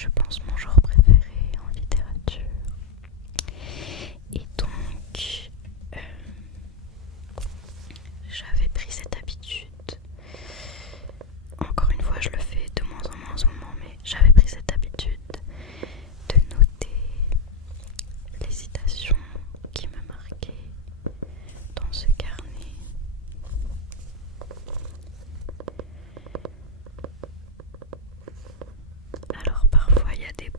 je pense, mon genre préféré en littérature. Et donc, j'avais pris cette habitude. Encore une fois, je le fais de moins en moins en ce moment, mais j'avais pris cette habitude de noter les citations qui me marquaient dans ce carnet. Alors parfois il y a des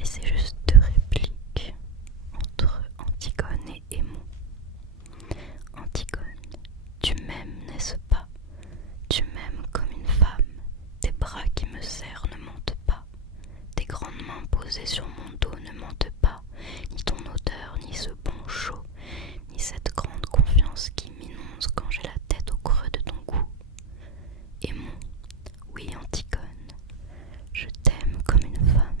Et c'est juste deux répliques entre Antigone et Aimon. Antigone, tu m'aimes, n'est-ce pas? Tu m'aimes comme une femme. Tes bras qui me serrent ne mentent pas. Tes grandes mains posées sur mon dos ne mentent pas. Ni ton odeur, ni ce bon chaud, ni cette grande confiance qui m'inonde quand j'ai la tête au creux de ton cou. Aimon, oui Antigone, je t'aime comme une femme.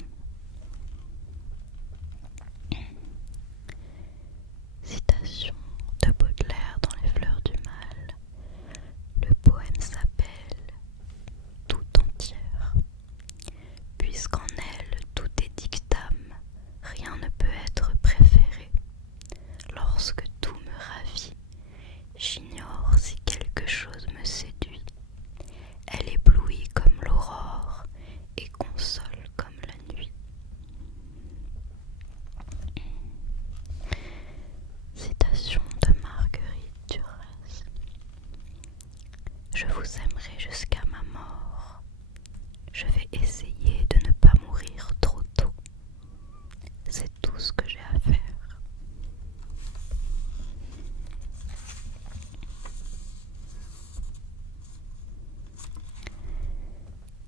Citation de Baudelaire dans Les Fleurs du Mal. Le poème s'appelle Tout entière. Puisqu'en elle tout est dictame, rien ne peut être préféré. Lorsque tout me ravit, j'ignore si quelque chose me séduit. Elle éblouit comme l'aurore et console comme la nuit. Citation de Marguerite Duras. Je vous aimerai jusqu'à ma mort. Je vais essayer de ne pas mourir trop tôt. C'est tout ce que j'ai à faire.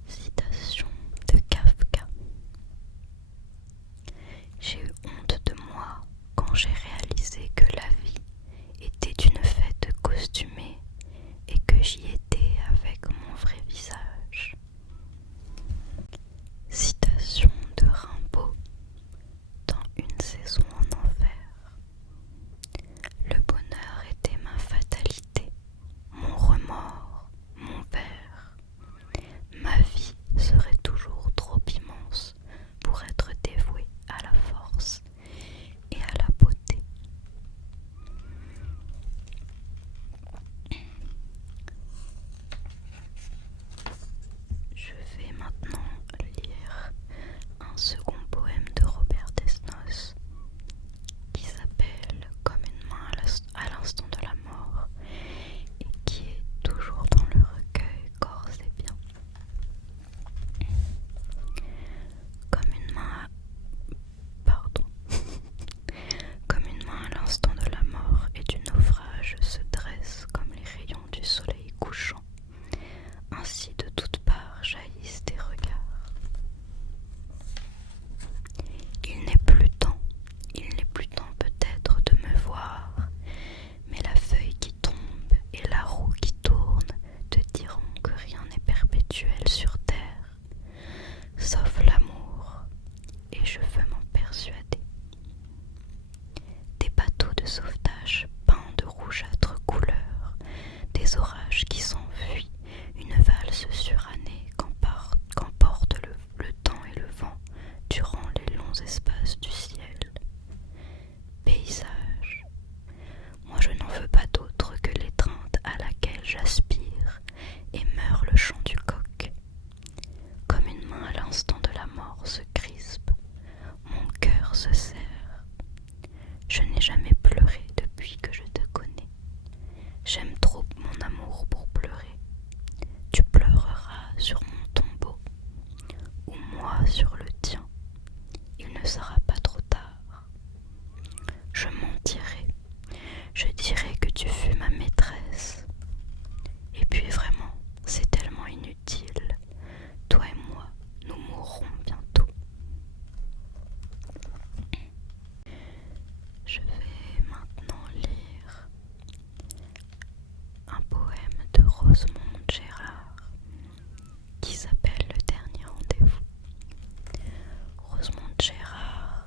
Citation de Kafka. J'ai eu honte de moi quand j'ai réalisé que la vie était une fête costumée et que j'y étais avec mon vrai visage. Citation de Rimbaud dans Une saison en enfer. Le bonheur était ma fatalité, mon remords, mon verre. Ma vie serait toujours trop immense pour être dévouée à la force et à la beauté. Je vais maintenant lire un second poème de Robert Desnos qui s'appelle Comme une main à l'instant de la mort et qui est toujours dans le recueil Corps et bien. Comme une main Comme une main à l'instant de la mort et du naufrage se dresse comme les rayons du soleil couchant. Ainsi de toutes parts jaillissent tes regards. Il n'est plus temps peut-être de me voir, mais la feuille qui tombe et la roue qui tourne te diront que rien n'est perpétuel sur terre, sauf l'amour, et je veux m'en persuader. Des bateaux de sauvetage peints de rougeâtres couleurs, des orages qui s'enfuient, une valse surannée qu'emporte le temps et le vent durant les longs espaces du ciel. Paysage, moi je n'en veux pas d'autre que l'étreinte à laquelle j'aspire et meurt le chant du coq. Comme une main à l'instant de la mort se crispe, mon cœur se serre. Je n'ai jamais pleuré depuis que je te connais. J'aime trop mon amour pour pleurer. Tu pleureras sur mon tombeau, ou moi sur le tien. Il ne sera pas trop tard. Je mentirai. Je dirai que tu fus ma maîtresse. Et puis vraiment, c'est tellement inutile. Toi et moi, nous mourrons bientôt. Je vais maintenant lire un poème de Rosemonde Gérard qui s'appelle Le dernier rendez-vous. Rosemonde Gérard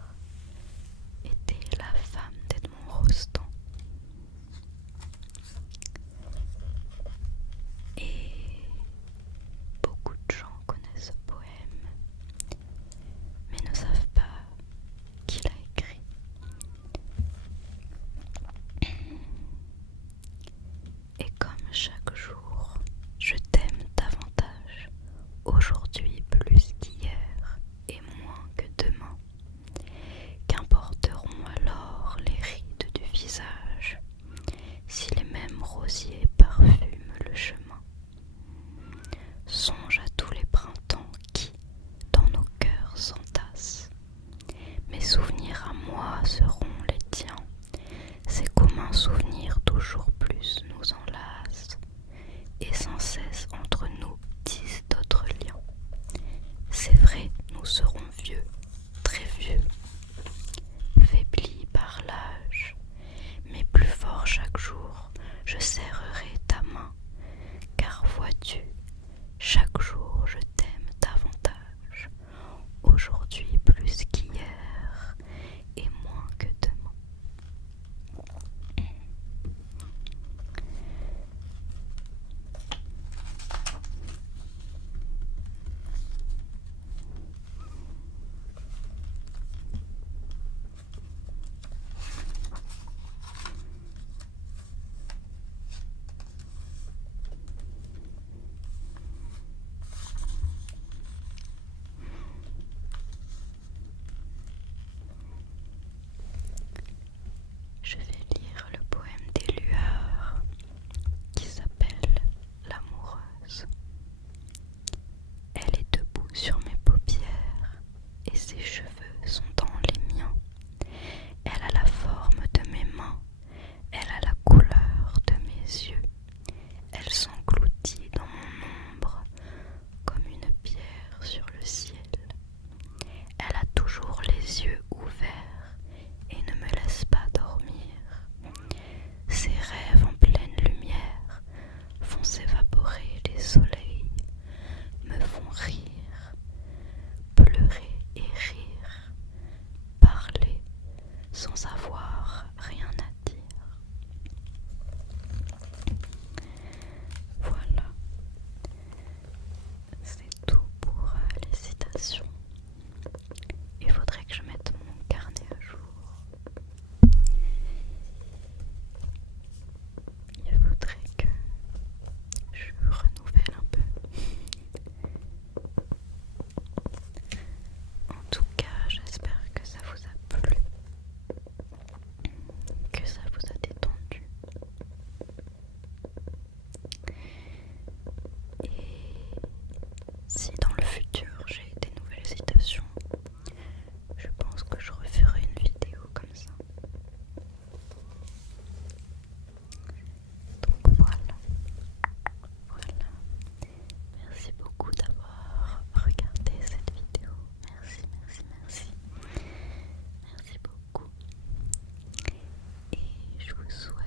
sans avoir rien à dire. Voilà, c'est tout pour les citations. Il faudrait que je mette mon carnet à jour. Il faudrait que je renouvelle un peu. En tout cas, j'espère que ça vous a plu, que ça vous a détendu. Et si dans le futur j'ai des nouvelles citations, je pense que je referai une vidéo comme ça. Donc voilà. Merci beaucoup d'avoir regardé cette vidéo. Merci beaucoup. Et je vous souhaite